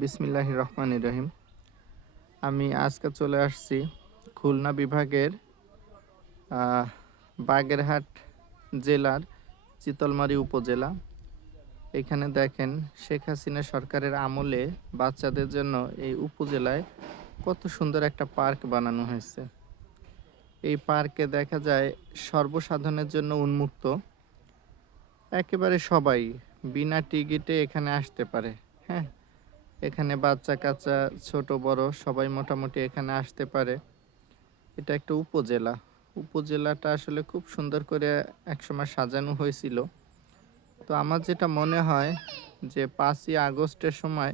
বিসমিল্লাহির রহমানির রহিম। আমি আজকে চলে আসছি খুলনা বিভাগের বাগেরহাট জেলার চিতলমারী উপজেলা। এখানে দেখেন শেখ হাসিনা সরকারের আমলে বাচ্চাদের জন্য এই উপজেলায় কত সুন্দর একটা পার্ক বানানো হয়েছে। এই পার্কে দেখা যায় সর্বসাধারণের জন্য উন্মুক্ত, একেবারে সবাই বিনা টিকিটে এখানে আসতে পারে। হ্যাঁ, এখানে বাচ্চা কাচ্চা ছোট বড় সবাই মোটামুটি এখানে আসতে পারে। এটা একটা উপজেলা। উপজেলাটা আসলে খুব সুন্দর করে একসময় সাজানো হয়েছিল। তো আমার যেটা মনে হয় যে 5ই আগস্টের সময়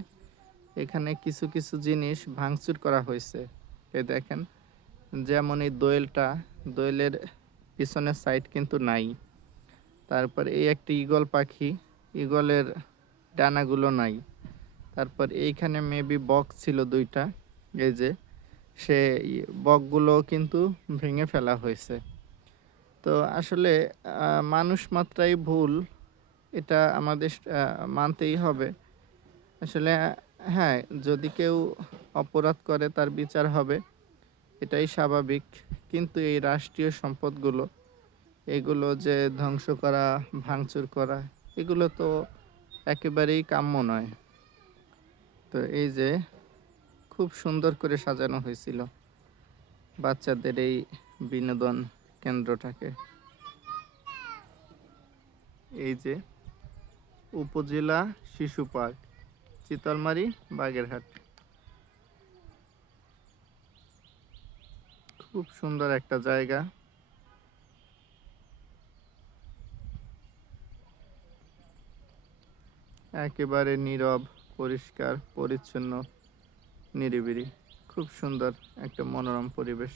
এখানে কিছু কিছু জিনিস ভাঙচুর করা হয়েছে। এই দেখেন, যেমন এই দোয়েলের পিছনের সাইড কিন্তু নাই। তারপর এই একটি ঈগল পাখি, ঈগলের ডানাগুলো নাই। তারপর এইখানে মেবি বক ছিল 2টা, এই যে সে বকগুলো কিন্তু ভেঙে ফেলা হয়েছে। তো আসলে মানুষ মাত্রাই ভুল, এটা আমাদের মানতেই হবে। আসলে হ্যাঁ, যদি কেউ অপরাধ করে তার বিচার হবে, এটাই স্বাভাবিক। কিন্তু এই রাষ্ট্রীয় সম্পদগুলো, এগুলো যে ধ্বংস করা, ভাঙচুর করা, এগুলো তো একেবারেই কাম্য নয়। তো এই যে খুব সুন্দর করে সাজানো হয়েছিল বাচ্চাদের এই বিনোদন কেন্দ্রটাকে। এই যে উপজেলা শিশু পার্ক, চিতলমারী, বাগেরহাট। খুব সুন্দর একটা জায়গা। একেবারে নীরব, পরিষ্কার পরিচ্ছন্ন, নিরিবিলি। খুব সুন্দর একটা মনোরম পরিবেশ।